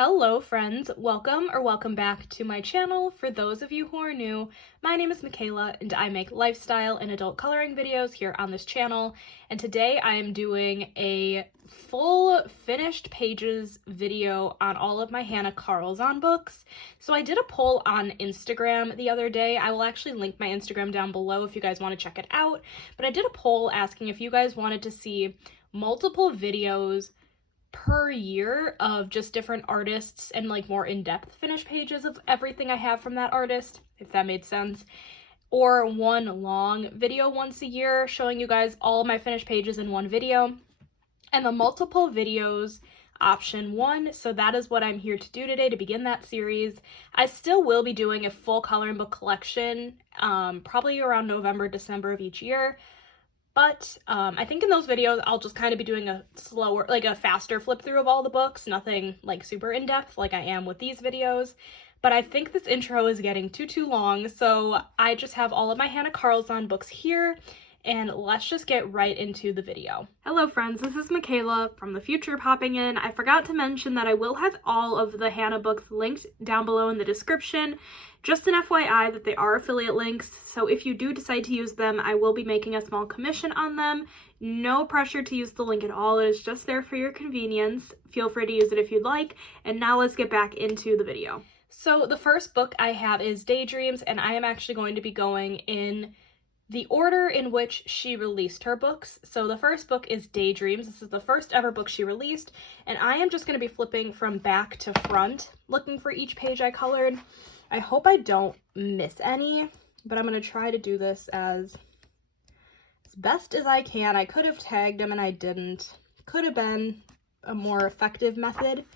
Hello friends, welcome back to my channel. For those of you who are new, my name is Michaela and I make lifestyle and adult coloring videos here on this channel. And today I am doing a full finished pages video on all of my Hanna Karlzon books. So I did a poll on Instagram the other day. I will actually link my Instagram down below if you guys want to check it out. But I did a poll asking if you guys wanted to see multiple videos per year of just different artists and like more in-depth finished pages of everything I have from that artist, if that made sense, or one long video once a year showing you guys all of my finished pages in one video, and the multiple videos option one. So that is what I'm here to do today to begin that series. I still will be doing a full coloring book collection probably around November, December of each year. But I think in those videos, I'll just kind of be doing a slower, like a faster flip through of all the books, nothing like super in-depth like I am with these videos. But I think this intro is getting too long, so I just have all of my Hanna Karlzon books here, and let's just get right into the video. Hello friends, this is Michaela from the future popping in. I forgot to mention that I will have all of the Hanna books linked down below in the description. Just an FYI that they are affiliate links, so if you do decide to use them, I will be making a small commission on them. No pressure to use the link at all, it is just there for your convenience. Feel free to use it if you'd like, and now let's get back into the video. So the first book I have is Daydreams, and I am actually going to be going in the order in which she released her books. So the first book is Daydreams. This is the first ever book she released, and I am just going to be flipping from back to front, looking for each page I colored. I hope I don't miss any, but I'm going to try to do this as best as I can. I could have tagged them and I didn't. Could have been a more effective method,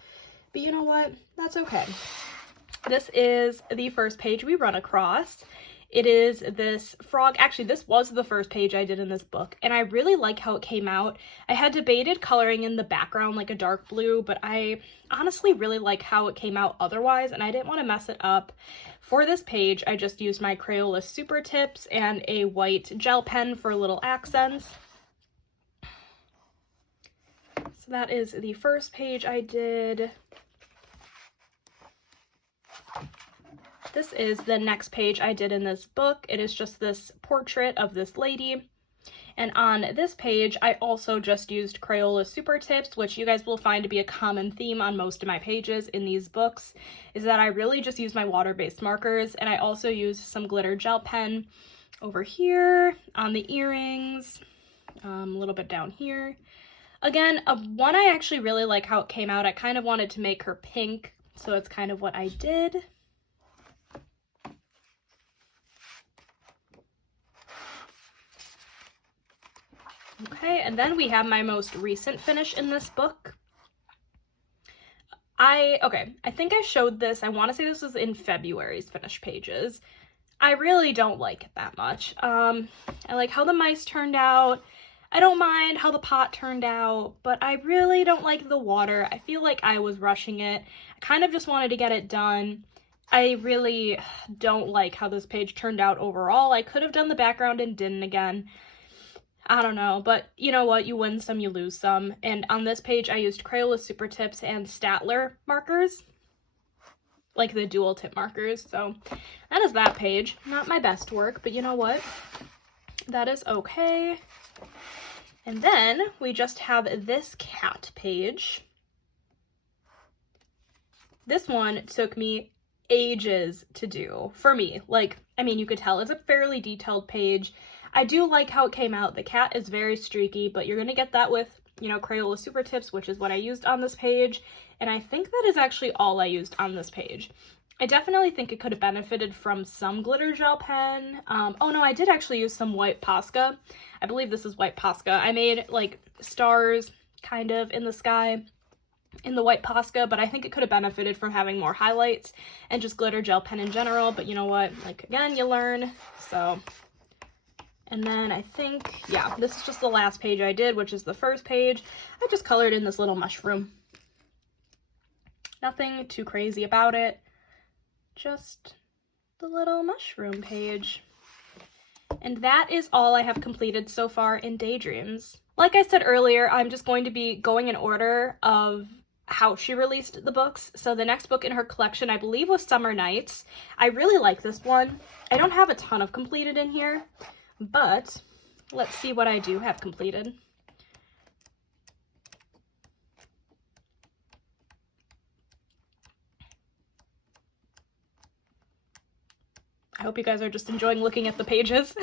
but you know what? That's okay. This is the first page we run across. It is this frog. Actually, this was the first page I did in this book, and I really like how it came out. I had debated coloring in the background like a dark blue, but I honestly really like how it came out otherwise, and I didn't want to mess it up. For this page, I just used my Crayola Super Tips and a white gel pen for little accents. So that is the first page I did. This is the next page I did in this book. It is just this portrait of this lady. And on this page, I also just used Crayola Super Tips, which you guys will find to be a common theme on most of my pages in these books, is that I really just use my water-based markers, and I also use some glitter gel pen over here, on the earrings, a little bit down here. Again, one I actually really like how it came out. I kind of wanted to make her pink, so it's kind of what I did. Okay, and then we have my most recent finish in this book. I think I showed this. I want to say this was in February's finished pages. I really don't like it that much. I like how the mice turned out. I don't mind how the pot turned out, but I really don't like the water. I feel like I was rushing it. I kind of just wanted to get it done. I really don't like how this page turned out overall. I could have done the background and didn't again. I don't know, but you know what? You win some, you lose some. And on this page, I used Crayola Super Tips and Statler markers, like the dual tip markers. So that is that page. Not my best work, but you know what? That is okay. And then we just have this cat page. This one took me ages to do, for me. Like, I mean, you could tell it's a fairly detailed page. I do like how it came out. The cat is very streaky, but you're going to get that with, you know, Crayola Super Tips, which is what I used on this page. And I think that is actually all I used on this page. I definitely think it could have benefited from some glitter gel pen. Oh no, I did actually use some white Posca. I believe this is white Posca. I made like stars kind of in the sky in the white Posca, but I think it could have benefited from having more highlights and just glitter gel pen in general. But you know what? Like, again, you learn. So... And then I think, yeah, this is just the last page I did, which is the first page. I just colored in this little mushroom. Nothing too crazy about it. Just the little mushroom page. And that is all I have completed so far in Daydreams. Like I said earlier, I'm just going to be going in order of how she released the books. So the next book in her collection, I believe, was Summer Nights. I really like this one. I don't have a ton of completed in here, but let's see what I do have completed. I hope you guys are just enjoying looking at the pages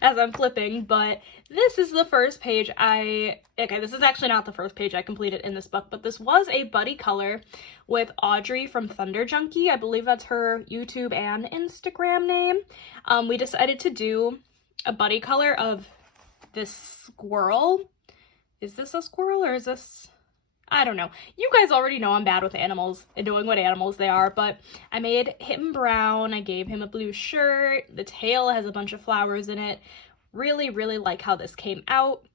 as I'm flipping, but this is the first page okay, this is actually not the first page I completed in this book, but this was a buddy color with Audrey from Thunder Junkie. I believe that's her YouTube and Instagram name. We decided to do a buddy color of this squirrel. Is this a squirrel or is this... I don't know. You guys already know I'm bad with animals and knowing what animals they are, but I made him brown. I gave him a blue shirt. The tail has a bunch of flowers in it. Really, really like how this came out.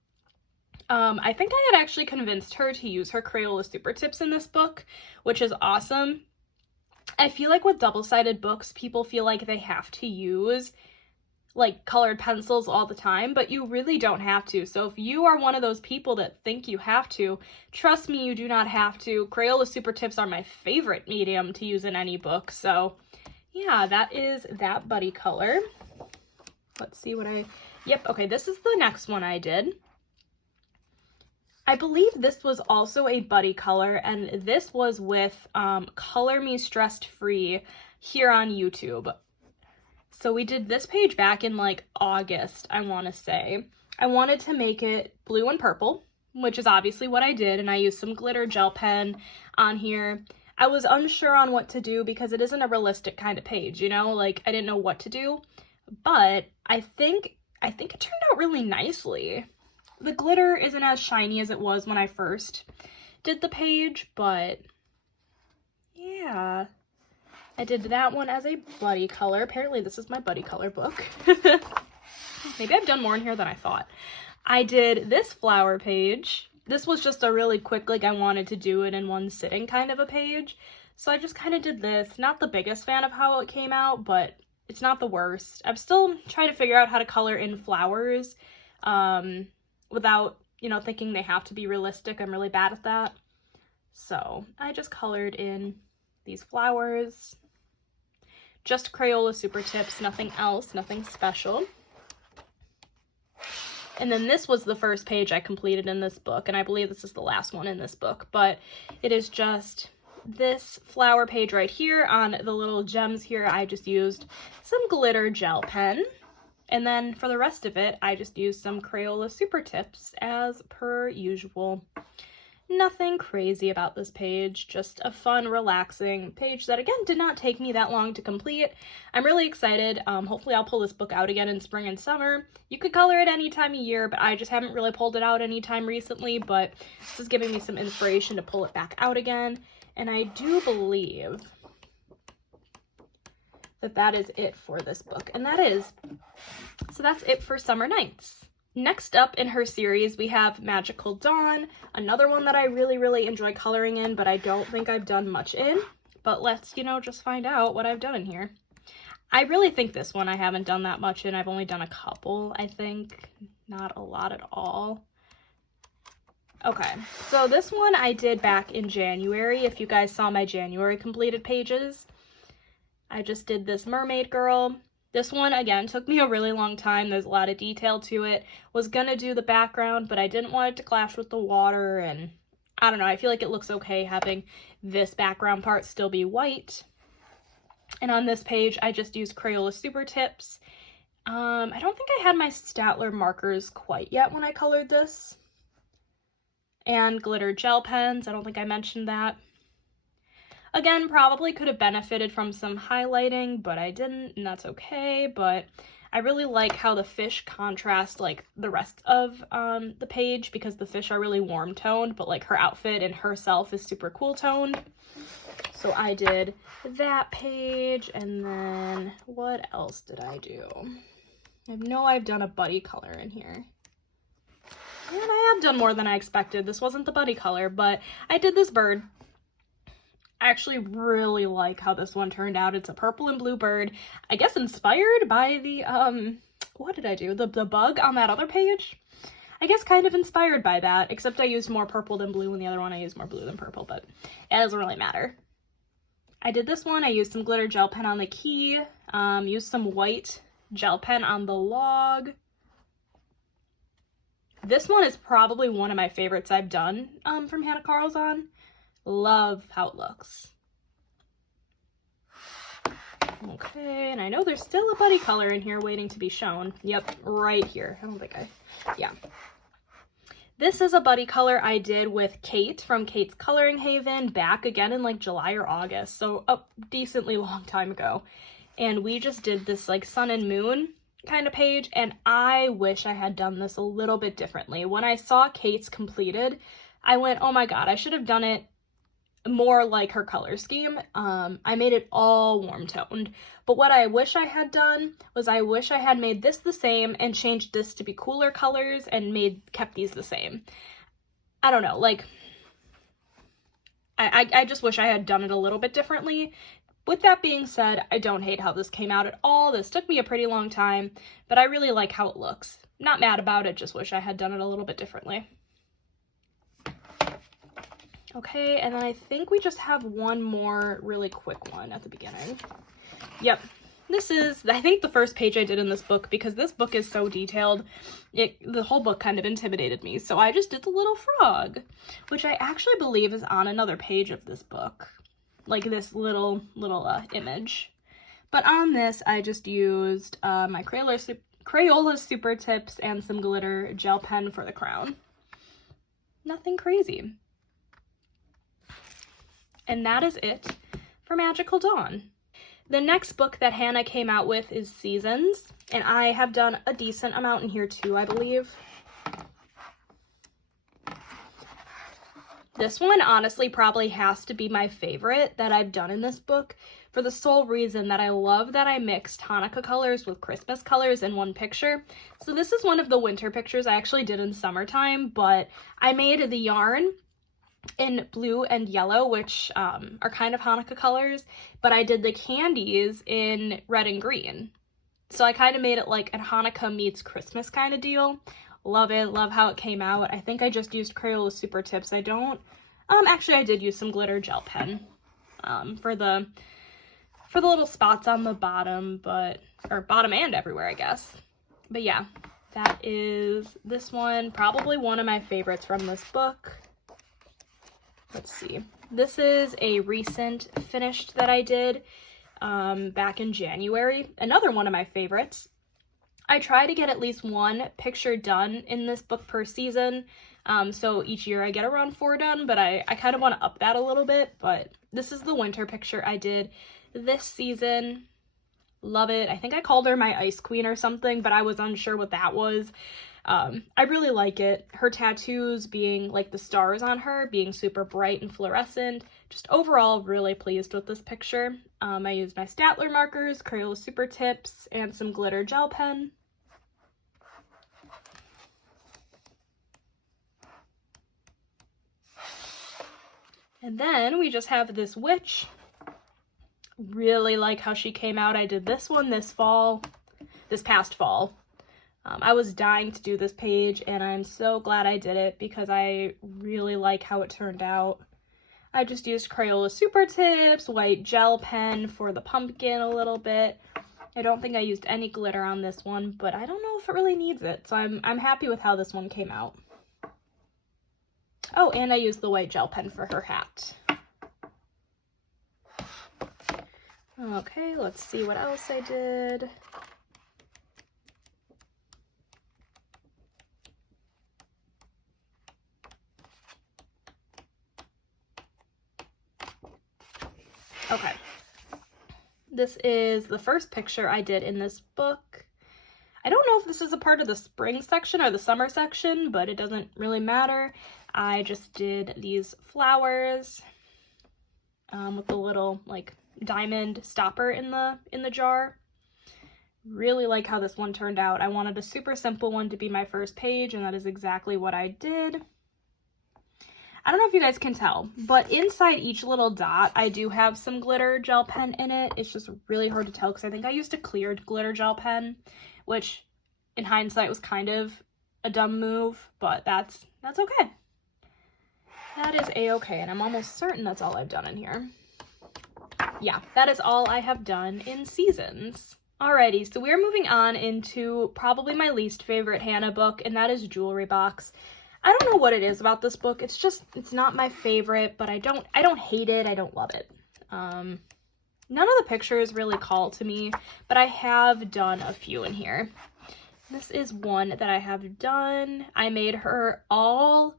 I think I had actually convinced her to use her Crayola Super Tips in this book, which is awesome. I feel like with double-sided books, people feel like they have to use like colored pencils all the time, but you really don't have to. So if you are one of those people that think you have to, trust me, you do not have to. Crayola Super Tips are my favorite medium to use in any book. So yeah, that is that buddy color. Let's see what yep, okay, this is the next one I did. I believe this was also a buddy color, and this was with Color Me Stressed Free here on YouTube. So we did this page back in like August, I want to say. I wanted to make it blue and purple, which is obviously what I did, and I used some glitter gel pen on here. I was unsure on what to do because it isn't a realistic kind of page, you know? Like, I didn't know what to do, but I think it turned out really nicely. The glitter isn't as shiny as it was when I first did the page, but yeah. I did that one as a buddy color. Apparently this is my buddy color book. Maybe I've done more in here than I thought. I did this flower page. This was just a really quick, like I wanted to do it in one sitting kind of a page. So I just kind of did this. Not the biggest fan of how it came out, but it's not the worst. I'm still trying to figure out how to color in flowers without, you know, thinking they have to be realistic. I'm really bad at that. So I just colored in these flowers. Just Crayola Super Tips, nothing else, nothing special. And then this was the first page I completed in this book, and I believe this is the last one in this book, but it is just this flower page right here. On the little gems here, I just used some glitter gel pen. And then for the rest of it, I just used some Crayola Super Tips as per usual. Nothing crazy about this page, just a fun, relaxing page that, again, did not take me that long to complete. I'm really excited. Hopefully I'll pull this book out again in spring and summer. You could color it any time of year, but I just haven't really pulled it out anytime recently, but this is giving me some inspiration to pull it back out again. And I do believe that that is it for this book, and that is, so that's it for Summer Nights. Next up in her series, we have Magical Dawn, another one that I really, really enjoy coloring in, but I don't think I've done much in. But let's, you know, just find out what I've done in here. I really think this one I haven't done that much in. I've only done a couple, I think. Not a lot at all. Okay, so this one I did back in January. If you guys saw my January completed pages, I just did this mermaid girl. This one, again, took me a really long time. There's a lot of detail to it. Was gonna do the background, but I didn't want it to clash with the water, and I don't know, I feel like it looks okay having this background part still be white. And on this page, I just used Crayola Super Tips. I don't think I had my Staedtler markers quite yet when I colored this. And glitter gel pens, I don't think I mentioned that. Again, probably could have benefited from some highlighting, but I didn't, and that's okay. But I really like how the fish contrast like the rest of the page, because the fish are really warm toned, but like her outfit and herself is super cool toned. So I did that page, and then what else did I do? I know I've done a buddy color in here. And I have done more than I expected. This wasn't the buddy color, but I did this bird. I actually really like how this one turned out. It's a purple and blue bird, I guess inspired by the, what did I do? The bug on that other page. I guess kind of inspired by that, except I used more purple than blue, and the other one I used more blue than purple, but it doesn't really matter. I did this one, I used some glitter gel pen on the key, used some white gel pen on the log. This one is probably one of my favorites I've done from Hanna Karlzon. Love how it looks. Okay, and I know there's still a buddy color in here waiting to be shown. Yep, right here. I don't think yeah. This is a buddy color I did with Kate from Kate's Coloring Haven back again in like July or August, so a decently long time ago. And we just did this like sun and moon kind of page, and I wish I had done this a little bit differently. When I saw Kate's completed, I went, oh my god, I should have done it more like her color scheme. I made it all warm toned, but what I wish I had done was I wish I had made this the same and changed this to be cooler colors and kept these the same. I don't know, like I just wish I had done it a little bit differently. With that being said, I don't hate how this came out at all. This took me a pretty long time, but I really like how it looks. Not mad about it, just wish I had done it a little bit differently. Okay, and then I think we just have one more really quick one at the beginning. Yep, this is, I think, the first page I did in this book, because this book is so detailed. The whole book kind of intimidated me, so I just did the little frog, which I actually believe is on another page of this book. Like this little image. But on this, I just used my Crayola Super Tips and some glitter gel pen for the crown. Nothing crazy. And that is it for Magical Dawn. The next book that Hanna came out with is Seasons, and I have done a decent amount in here too, I believe. This one honestly probably has to be my favorite that I've done in this book, for the sole reason that I love that I mixed Hanukkah colors with Christmas colors in one picture. So this is one of the winter pictures I actually did in summertime, but I made the yarn in blue and yellow, which are kind of Hanukkah colors, but I did the candies in red and green. So I kind of made it like a Hanukkah meets Christmas kind of deal. Love it, love how it came out. I think I just used Crayola Super Tips. Actually I did use some glitter gel pen for the little spots on the bottom, or bottom and everywhere, I guess. But yeah, that is this one, probably one of my favorites from this book. Let's see. This is a recent finished that I did back in January. Another one of my favorites. I try to get at least one picture done in this book per season, so each year I get around 4 done, but I kind of want to up that a little bit. But this is the winter picture I did this season. Love it. I think I called her my Ice Queen or something, but I was unsure what that was. I really like it. Her tattoos being like the stars on her, being super bright and fluorescent. Just overall really pleased with this picture. I used my Statler markers, Crayola Super Tips, and some glitter gel pen. And then we just have this witch. Really like how she came out. I did this one this past fall. I was dying to do this page, and I'm so glad I did it because I really like how it turned out. I just used Crayola Super Tips, white gel pen for the pumpkin a little bit. I don't think I used any glitter on this one, but I don't know if it really needs it, so I'm happy with how this one came out. Oh, and I used the white gel pen for her hat. Okay, let's see what else I did. Okay, this is the first picture I did in this book. I don't know if this is a part of the spring section or the summer section, but it doesn't really matter. I just did these flowers with the little like diamond stopper in the jar. Really like how this one turned out. I wanted a super simple one to be my first page, and that is exactly what I did. I don't know if you guys can tell, but inside each little dot, I do have some glitter gel pen in it. It's just really hard to tell because I think I used a cleared glitter gel pen, which in hindsight was kind of a dumb move, but that's okay. That is a-okay, and I'm almost certain that's all I've done in here. Yeah, that is all I have done in Seasons. Alrighty, so we're moving on into probably my least favorite Hannah book, and that is Jewelry Box. I don't know what it is about this book. It's not my favorite, but I don't hate it. I don't love it. None of the pictures really call to me, but I have done a few in here. This is one that I have done. I made her all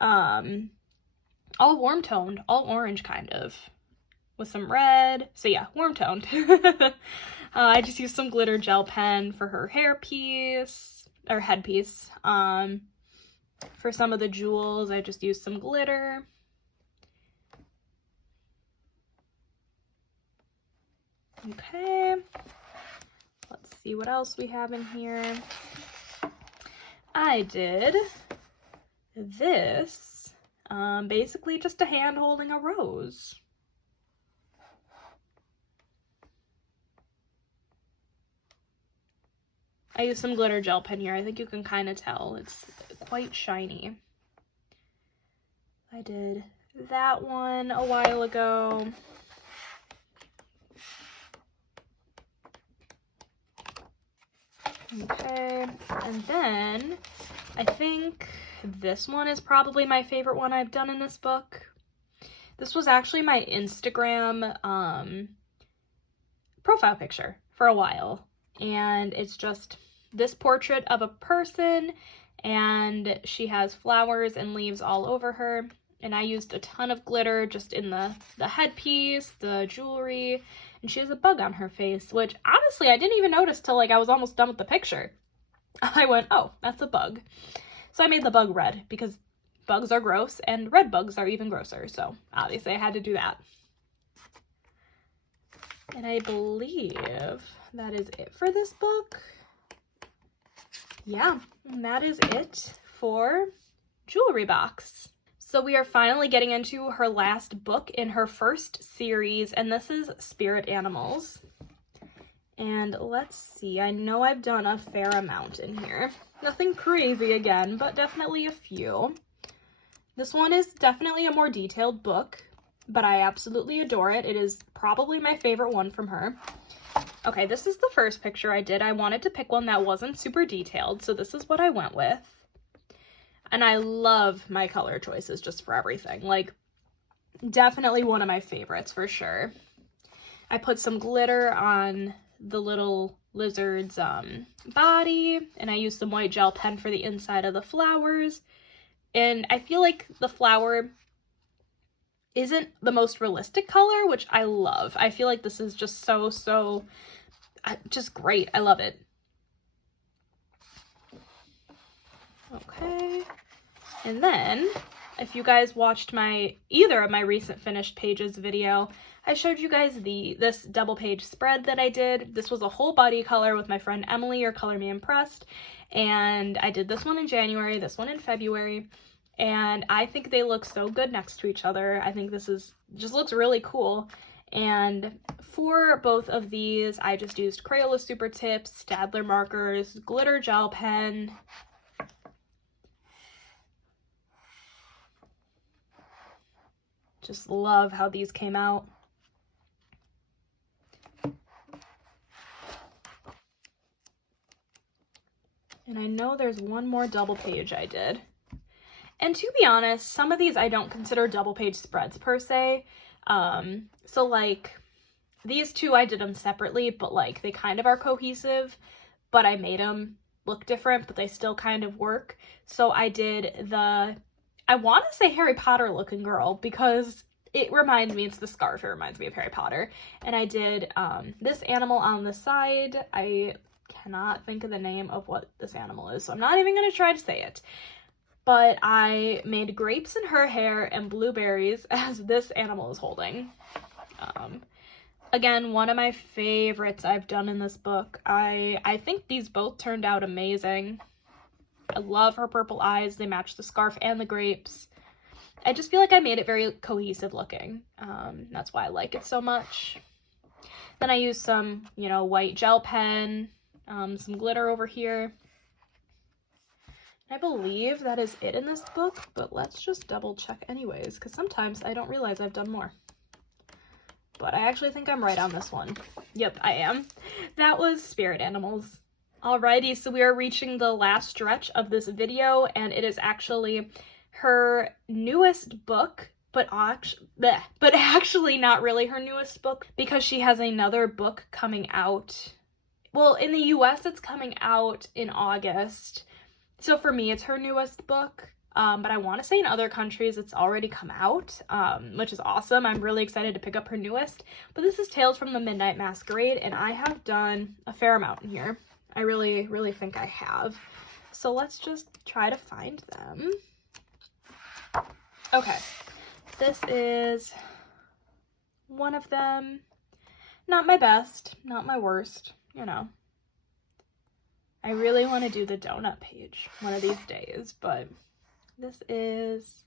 warm toned, all orange kind of, with some red. So yeah, warm toned. I just used some glitter gel pen for her hairpiece or headpiece. For some of the jewels, I just used some glitter. Okay. Let's see what else we have in here. I did this, basically just a hand holding a rose. I used some glitter gel pen here. I think you can kind of tell. It's quite shiny. I did that one a while ago. Okay, and then I think this one is probably my favorite one I've done in this book. This was actually my Instagram profile picture for a while, and it's just this portrait of a person, and she has flowers and leaves all over her, and I used a ton of glitter just in the headpiece, the jewelry, and she has a bug on her face, which honestly I didn't even notice till like I was almost done with the picture. I went, oh, that's a bug. So I made the bug red because bugs are gross and red bugs are even grosser, so obviously I had to do that. And I believe that is it for this book. Yeah, and that is it for Jewelry Box. So we are finally getting into her last book in her first series, and this is Spirit Animals. And let's see, I know I've done a fair amount in here. Nothing crazy again, but definitely a few. This one is definitely a more detailed book, but I absolutely adore it. It is probably my favorite one from her. Okay, this is the first picture I did. I wanted to pick one that wasn't super detailed, so this is what I went with. And I love my color choices just for everything. Like, definitely one of my favorites for sure. I put some glitter on the little lizard's body, and I used some white gel pen for the inside of the flowers. And I feel like the flower isn't the most realistic color, which I love. I feel like this is just so just great. I love it. Okay. And then, if you guys watched either of my recent finished pages video, I showed you guys this double page spread that I did. This was a whole body color with my friend Emily, or Color Me Impressed. And I did this one in January, this one in February. And I think they look so good next to each other. I think this just looks really cool. And for both of these, I just used Crayola Super Tips, Staedtler markers, glitter gel pen. Just love how these came out. And I know there's one more double page I did. And to be honest, some of these I don't consider double page spreads per se. So like these two, I did them separately, but like they kind of are cohesive, but I made them look different, but they still kind of work. So I did I want to say Harry Potter looking girl because it reminds me, it's the scarf, it reminds me of Harry Potter. And I did this animal on the side. I cannot think of the name of what this animal is, so I'm not even going to try to say it. But I made grapes in her hair and blueberries as this animal is holding. Again, one of my favorites I've done in this book. I think these both turned out amazing. I love her purple eyes. They match the scarf and the grapes. I just feel like I made it very cohesive looking. That's why I like it so much. Then I used some, white gel pen, some glitter over here. I believe that is it in this book, but let's just double check anyways, because sometimes I don't realize I've done more. But I actually think I'm right on this one. Yep, I am. That was Spirit Animals. Alrighty, so we are reaching the last stretch of this video, and it is actually her newest book, but actually not really her newest book, because she has another book coming out. Well, in the US, it's coming out in August. So for me, it's her newest book. But I want to say in other countries it's already come out, which is awesome. I'm really excited to pick up her newest. But this is Tales from the Midnight Masquerade, and I have done a fair amount in here. I really, really think I have. So let's just try to find them. Okay, this is one of them. Not my best, not my worst, you know. I really want to do the donut page one of these days, but this is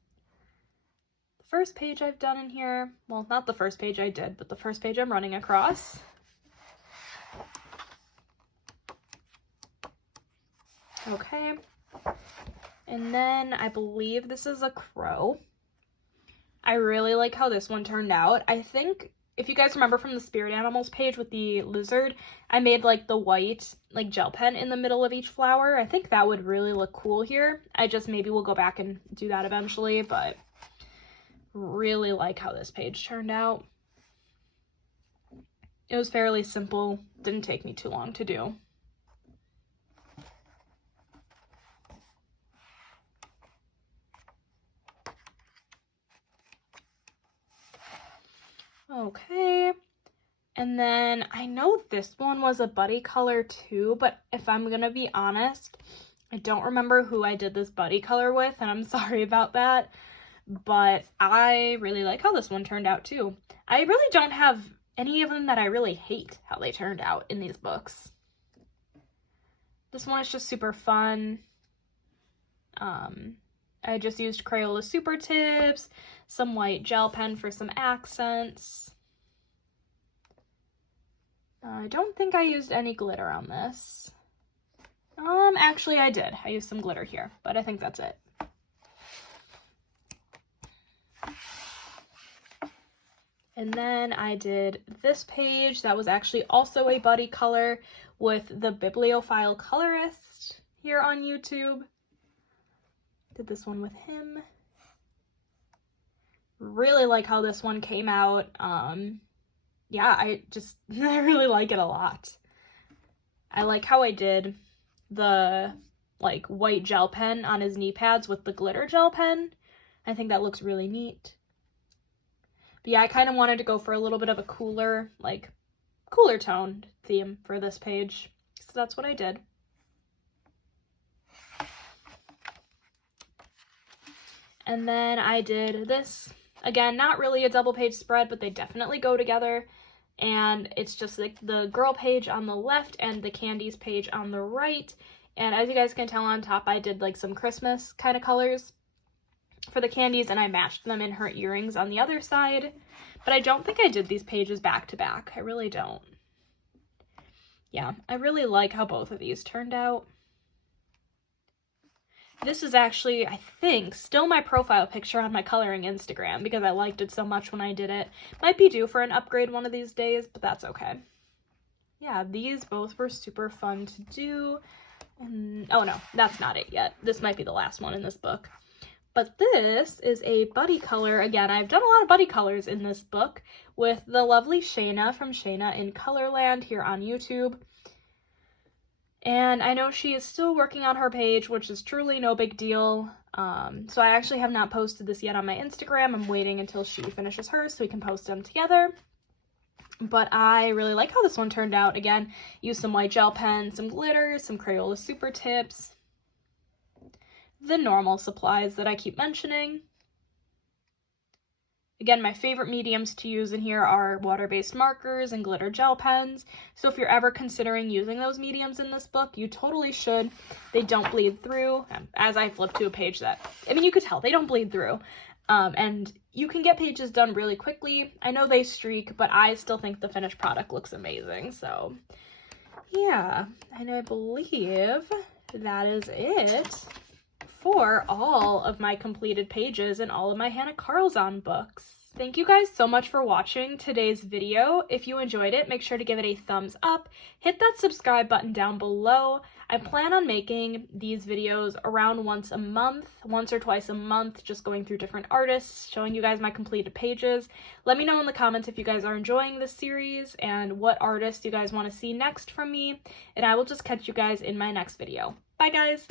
the first page I've done in here. Well, not the first page I did, but the first page I'm running across. Okay. And then I believe this is a crow. I really like how this one turned out. I think, if you guys remember from the Spirit Animals page with the lizard, I made like the white like gel pen in the middle of each flower. I think that would really look cool here. I just maybe will go back and do that eventually, but really like how this page turned out. It was fairly simple, didn't take me too long to do. Okay, and then I know this one was a buddy color too, but if I'm gonna be honest, I don't remember who I did this buddy color with, and I'm sorry about that, but I really like how this one turned out too. I really don't have any of them that I really hate how they turned out in these books. This one is just super fun. I just used Crayola Super Tips, some white gel pen for some accents. I don't think I used any glitter on this. Actually I did. I used some glitter here, but I think that's it. And then I did this page that was actually also a buddy color with the Bibliophile Colorist here on YouTube. Did this one with him. Really like how this one came out. Yeah, I really like it a lot. I like how I did the like white gel pen on his knee pads with the glitter gel pen. I think that looks really neat. But yeah, I kind of wanted to go for a little bit of a cooler toned theme for this page. So that's what I did. And then I did this, again, not really a double page spread, but they definitely go together. And it's just like the girl page on the left and the candies page on the right. And as you guys can tell on top, I did like some Christmas kind of colors for the candies, and I matched them in her earrings on the other side. But I don't think I did these pages back to back. I really don't. Yeah, I really like how both of these turned out. This is actually, I think, still my profile picture on my coloring Instagram because I liked it so much when I did it. Might be due for an upgrade one of these days, but that's okay. Yeah, these both were super fun to do. And, oh no, that's not it yet. This might be the last one in this book. But this is a buddy color. Again, I've done a lot of buddy colors in this book with the lovely Shayna from Shayna in Colorland here on YouTube. And I know she is still working on her page, which is truly no big deal. So I actually have not posted this yet on my Instagram. I'm waiting until she finishes hers so we can post them together. But I really like how this one turned out. Again, use some white gel pen, some glitter, some Crayola Super Tips. The normal supplies that I keep mentioning. Again, my favorite mediums to use in here are water-based markers and glitter gel pens. So if you're ever considering using those mediums in this book, you totally should. They don't bleed through. As I flip to a page that, I mean, you could tell they don't bleed through. And you can get pages done really quickly. I know they streak, but I still think the finished product looks amazing. So yeah, and I believe that is it for all of my completed pages in all of my Hanna Karlzon books. Thank you guys so much for watching today's video. If you enjoyed it, make sure to give it a thumbs up. Hit that subscribe button down below. I plan on making these videos around once or twice a month, just going through different artists, showing you guys my completed pages. Let me know in the comments if you guys are enjoying this series and what artist you guys want to see next from me, and I will just catch you guys in my next video. Bye guys!